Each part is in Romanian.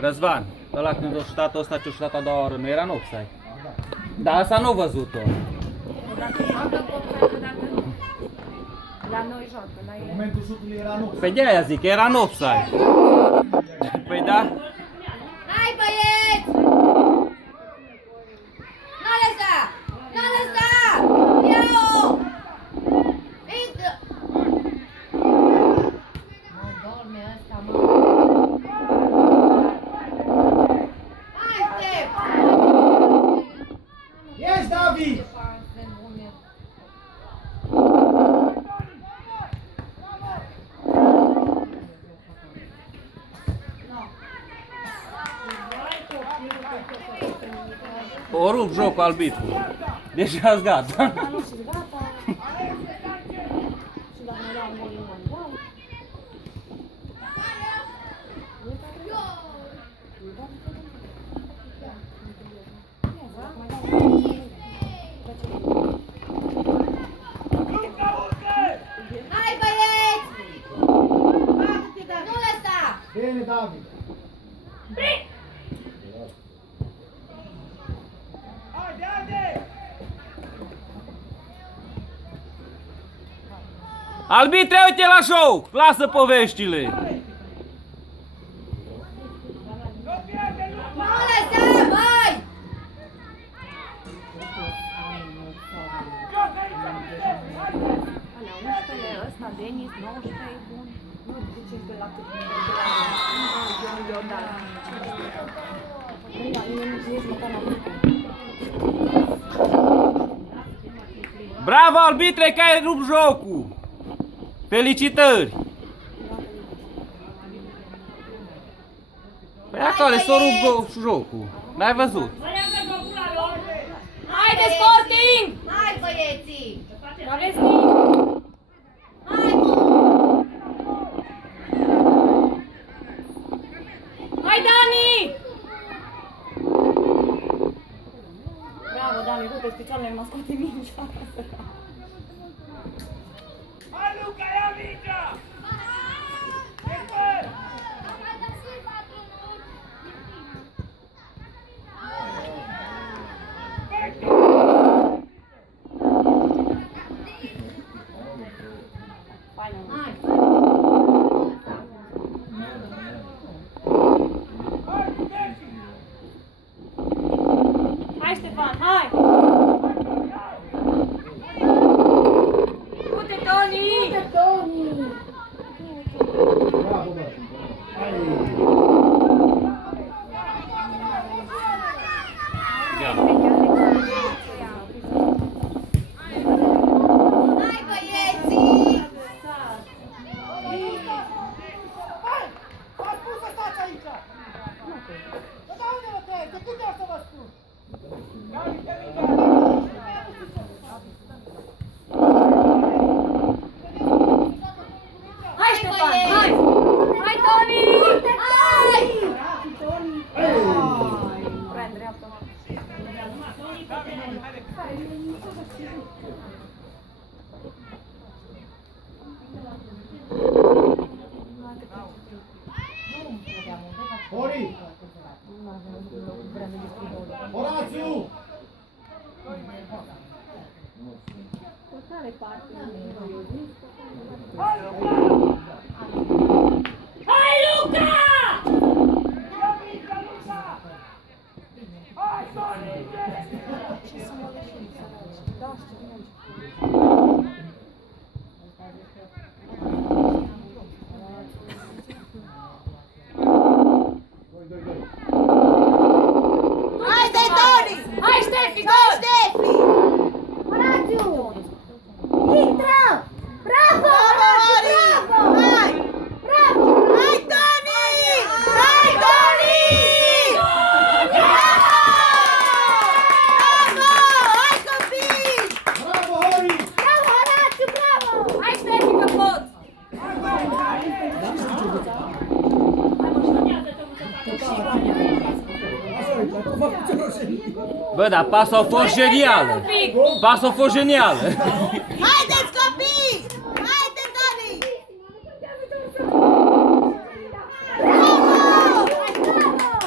Răzvan, ăla când a șutat ăsta ce-a șutat a doua oră, nu era în offside? Da, asta nu a văzut-o. Dacă joacă cu offside, dacă nu. La noi joacă, la ei. Momentul șutului era în offside. Păi de-aia zic, era în offside. Păi da? Hai băieți! Nu lăsa! Nu lăsa! Ia-o! Intră! Mă dorme ăsta, mă! Hai, Stef! Ești, David! O rup jocul arbitru. Deja-s gata. Hai băieți! Nu lăsa! Bine, David! Albitre, uite la show! Lasă poveștile! Nu lăsa, băi! Alea, 11 ăsta, Denis, 19 e bun. Nu, de 15 la cât eu da. Bravo, albitre, că ai rupt jocul! Felicitări! Păi acolo s-a rupt jocul. N-ai văzut? Haide, Sporting! Hai, băieții! Aveți timp! Hai, bă! Hai, Dani! Bravo, Dani, rupeți picioarele, mă scoate mingea. Hai, Luca, ia mingea! Hai, Ștefan, hai! Uite, Toni! Uite, Toni! Bravo, bă! Hai! Hai, băieții! V-am spus să stați aici! Dar de unde vă trăiesc? De câte ori să vă spun? Ia uite Hai, Ștefan, hai! Hai, Toni! Hai! Prea în dreapta. Ori! Horațiu! Hai, Luca! Ia mingea, Luca! Hai, Toni! Haide, Toni! Hai, Ștefi, gol! Ștefi! Horațiu! Intră! Bravo, Horațiu, bravo! Hai! Bravo! Hai, Toni! Hai, Toni! Bravo! Bravo! Hai, copii! Bravo, Ori! Bravo, Horațiu, bravo! Hai, Ștefi, că poți! Bă, dar pasul a fost genială! Pasul a fost genială! Haideți, copii! Haide, Dani! Bravo! Bravo!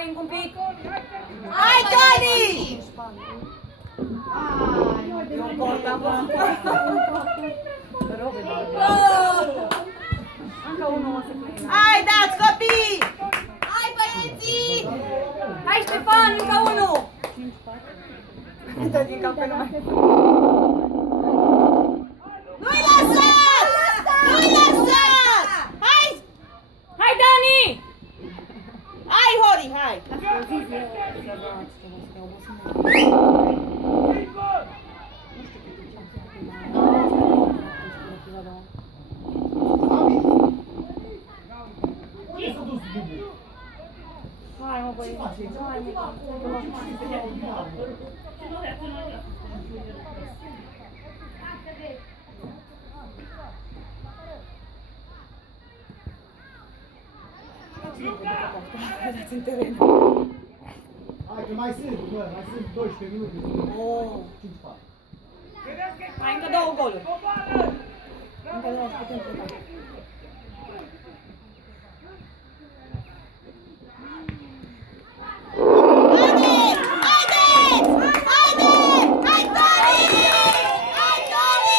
Hai încă un pic! Hai, Toni! Eu cortam încă unul o să plece. Hai, dați copii! Hai, băieții! Hai, Ștefan, încă unul! Dă din cap pe numai. Nu-i lăsați! Nu-i lăsați! Hai! Hai, Dani! Hai, Hori, hai! Ce s-a dus Bubu? Hai, mă, băieți. Hai, mă. Hai că mai sunt, bă, mai sunt 12 minute. Oh. 5-4. Hai, încă două goluri. Încă două, putem pleca. Haideți! Haideți! Haideți! Hai, Toni! Hai, Toni!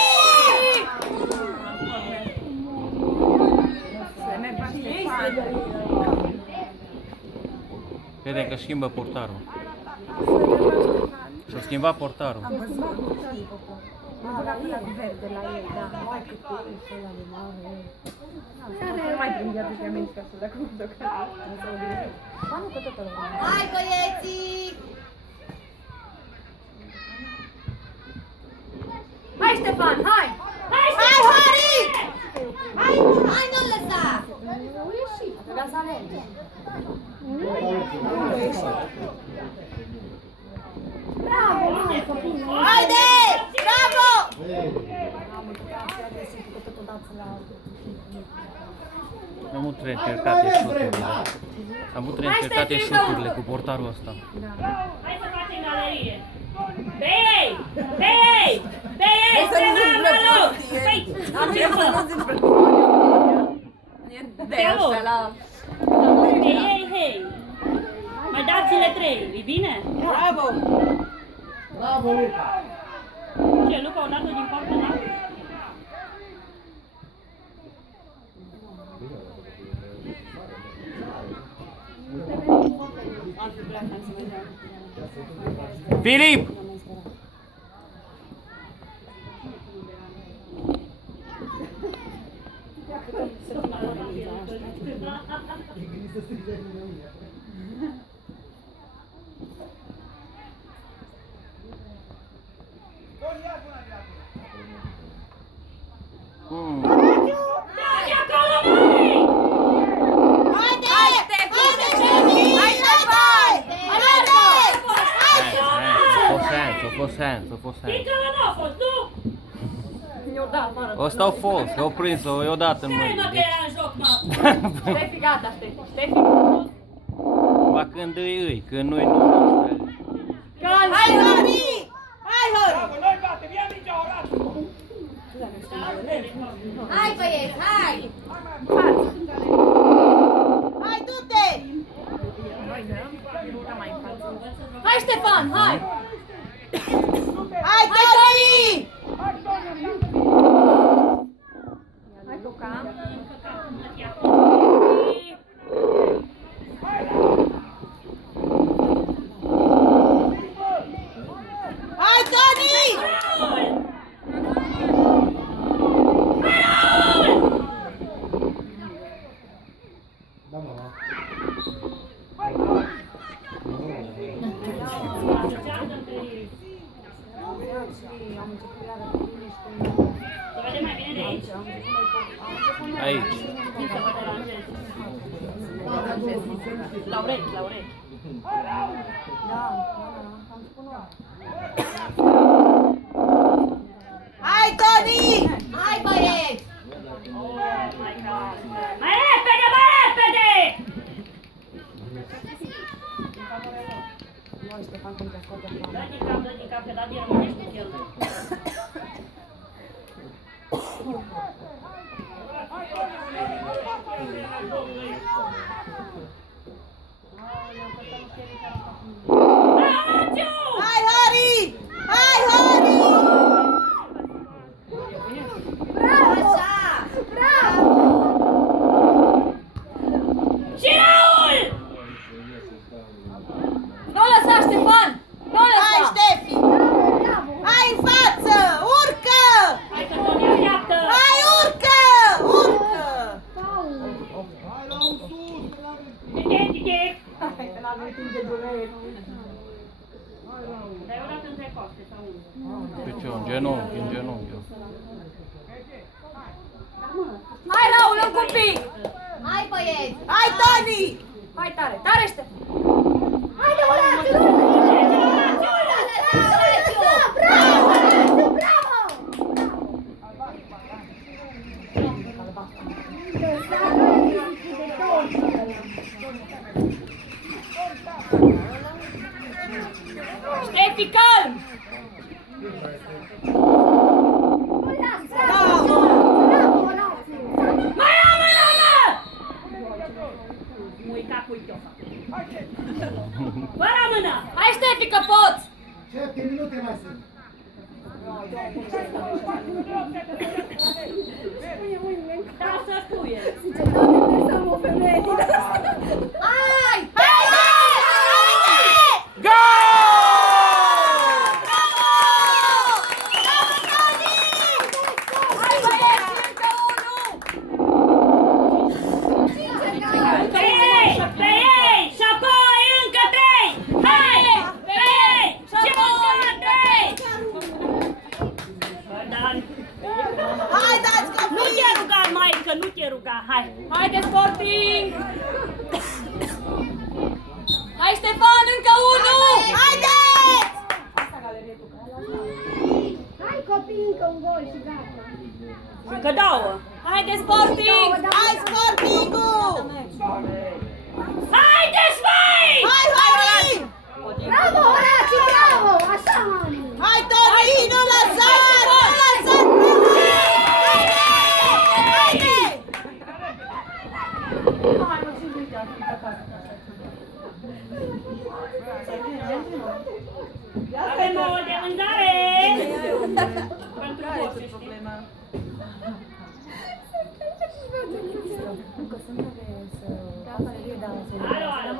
Crede că schimbă portarul. Și-a schimbat portarul. Verde la ei, da. Mai cât pe și ăla de mare. Nu mai prinde atâția minți ca să le acum deocamdată. Ba nu, că tot ăla. Hai, băieții! Hai, Ștefan, hai! Hai, Hai, Hori! Hai, hai, nu lăsa! Trebuia să alergi. Haideți! Bravo! Am avut reîncercate șuturile. Am avut reîncercate șuturile cu portarul ăsta. Hai să facem galerie! Bei! Bei! Bei! Se mamă loc! De asta la... Hei, hei! Mai dați-le 3, e bine? Bravo! Bravo, Luca! Ce, Luca, o dată din partea ta? Filip! Dați acolo, măi! Haide! Haide, Jenny! Hai, Ștefan! Haideți! A fost hands, a fost hands. Dică-mă, n-a fost, nu? Eu da, afară. Ăsta au fost, au prins-o odată în Stai, mă, mâini. că era în joc, mă! Ștefi, gata, Ștefi. Ștefi. Ba când îi, când nu-i nu. Hai, Hori! Hai, Hori! Hai, băieți, hai! Hai, du-te! Hai, Ștefan, hai! Hai, Toni! Hai, Luca. Hai, Toni! Da, mama. Să vedem mai bine de aici. Aici. Cum să vă deranjez? La urechi, la urechi. Hai, Toni! Hai, băieți! Mai repede, mai repede! Dă din cap, că David rămânește cu el. Hai, Hari! Hai, Hari! Așa! Și Raul! Nu lăsa, Ștefan! Nu Hai, lăsa! Ștefi! Hai în față! Urcă! Hai că Toni așteaptă! Hai, urcă! Urcă! Hai la un sus! Tite! Hai, că n-am venit în dedurile. Dar eu dat între coaste sau unde? Pe ce? În genunchi, în genunchi. Hai, Raul, încă un pic! Hai, băieți! Hai, Toni! Hai tare, tare, Ștefan! Haide, Horațiu! Bravo! Bravo! Ștefi, calm! Mai rămână, mă! Muica cu itofa. Fără mână! Hai, Ștefi, că poți! 7 minute mai sunt. Da, să spuie. Hai! Haide! Haide! Hai, băieți, încă unul! Pe ei! Pe ei! Și apoi încă 3! Hai! Pe ei! Și încă 3! Bădan! Hai, dați Nu copii! te ruga, maică, nu te ruga, hai! Haide, Sporting! Hai, Ștefan, încă unul! Haideți! Hai copii, încă un gol și gata. Încă 2! Haide, Sporting! Hai, Sporting-ul! Haideți, mai! Hai, Hari! Bravo, Horațiu, bravo! Așa, mami! Hai, Toni, nu lăsați! Nu lăsați! Haide! Avem o de vânzare! Pentru poșești. Alo, alo!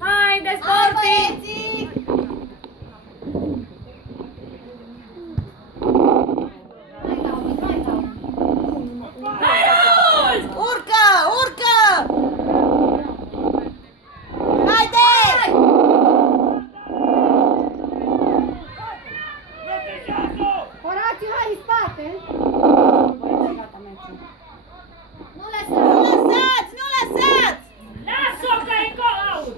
Haide, Hai, Sporting! băieții! Hai, Raul! Urcă! Urcă! Haide! Horațiu, hai în spate! Nu lăsați! Nu lăsați! Lasă-o că e go-out!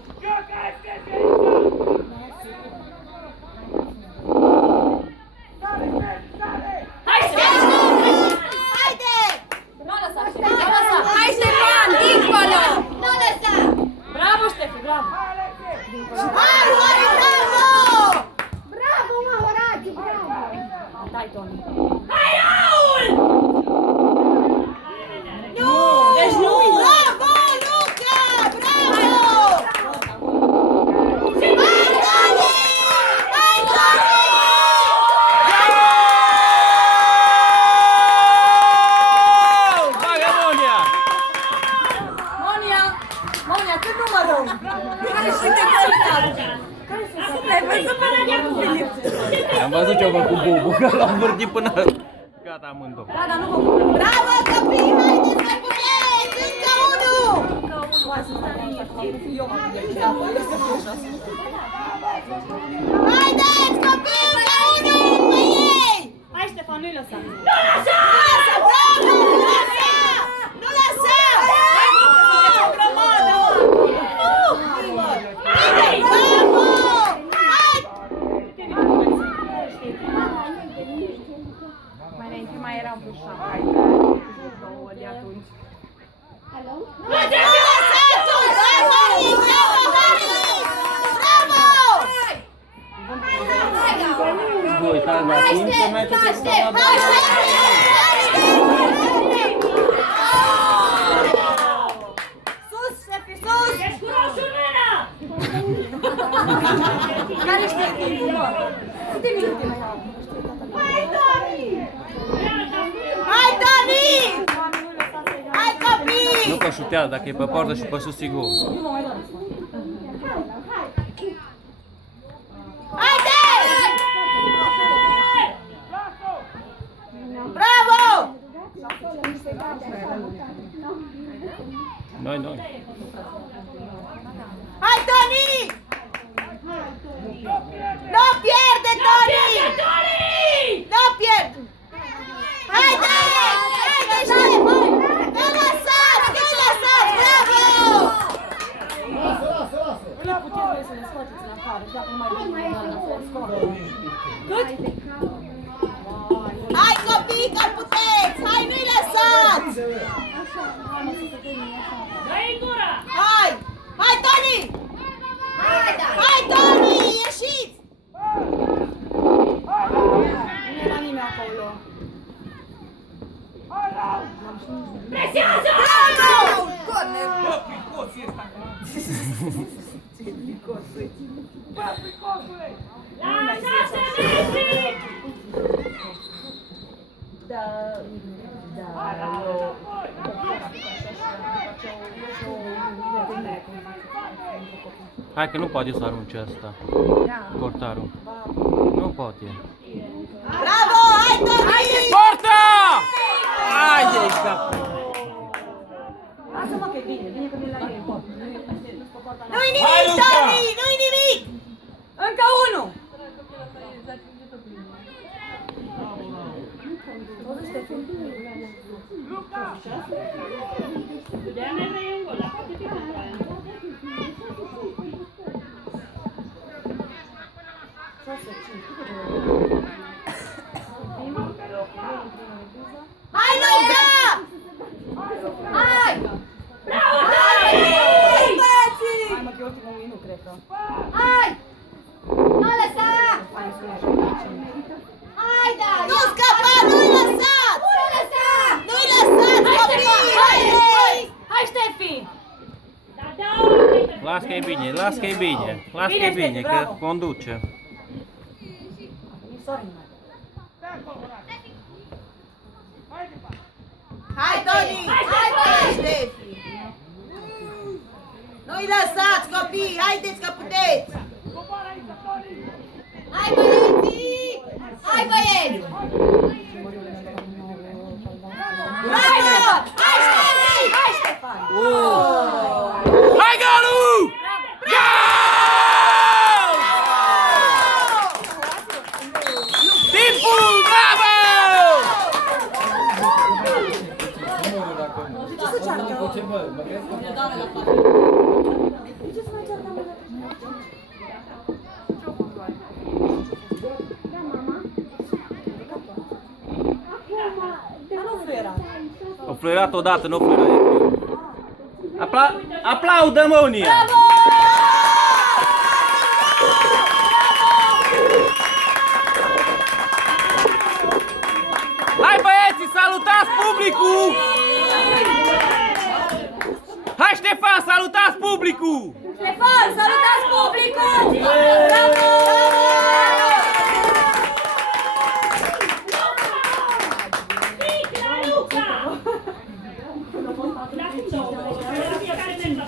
Hai, Haide! Nu lăsa, Ștefi, nu lăsa! Hai, Ștefan, dincolo! Nu lăsa! Bravo, Ștefi, bravo! Hai, Hari, bravo! Bravo, mă, Horațiu, bravo! Dai, Toni! Hai, Raul! Nu! Deci nu! Bravo, Luca! Bravo! Hai, Toni! Hai, Toni! Bagă Monia! Monia! Monia, cât numărul? Care și te Ai văzut până de acum, Filip? Am văzut ce-a făcut Bubu, că l-am învârtit până... Gata, amândouă. Da, dar nu vă pun. Bravo, copii! Haideți, mai puteți! Încă unul! Haideți, copii! Încă unul! Pe ei! Hai, Ștefan, nu-i lăsa! Nu lăsa! Bravo! Nu lăsa! Nu lăsa! Hai! Bravo! Hai! Mai înainte mai era un bușa. Două de atunci. Alo? Nu lăsați-o! Hai, Hari! Bravo, Hari! Bravo! Vă uitați la timp, că meciul se va da. Hai, Ștefi! Care știe timpul, mă? Câte minute mai au? Hai, Toni! Hai, copii! Nu că șutează, dacă e pe poartă și pe sus e gol. Nu mă mai doare. Haide! Bravo! Noi. Hai, Toni! Nu pierde, Toni! Nu pierde! Haide! Haide, șef! Nu lăsați! Nu lăsați! Bravo! Lasă! Nu puteți voi să ne scoateți în afară, și dacă nu mai vine la Cât? Hai, copii, că puteți! Hai, nu-i lăsați! Dă-i gura! Hai! Hai, Toni! Hai, Toni! Ieșiți! Nu era nimeni acolo. Presează! Bravo! La 6 metri! Hai că nu poate să arunce asta. Portarul. Nu poate. Bravo! Hai, Toni! Porta! Hai de cap. Lasă-mă că e bine, bine că vine la ei. Nu-i nimic, Toni! Nu-i nimic! Încă unul! Dea mai vrei un gol, la poate fi gol. Hai, Luca! Hai! Bravo, Hai, Toni! băieții! Hai mă, că eu ultimul minut, cred că. Hai! Nu lăsa! Hai să ne Hai, da! Nu scăpa! Nu-i lăsați! Nu lăsa! Nu-i lăsați, copii! Haideți! Hai, Ștefi! Da, da! Las că e bine, las că e bine. Las că e bine, că conduce. Hai, Toni! Hai, băieți! Nu-i lăsați, copii! Haideți că puteți! Hai, băieții! Hai, băieți! Bravo! Hai, Ștefi! Hai, Ștefan! Hai, Galu! Gol! Timpul! Bravo! O fluierat odată, nu o fluierat de trei ori. Aplaudă, mă, Unia! Hai, băieții, salutați publicul! Hai, Ștefan, salutați publicul! Ștefan, salutați publicul! Bravo! Luca! La fiecare membru.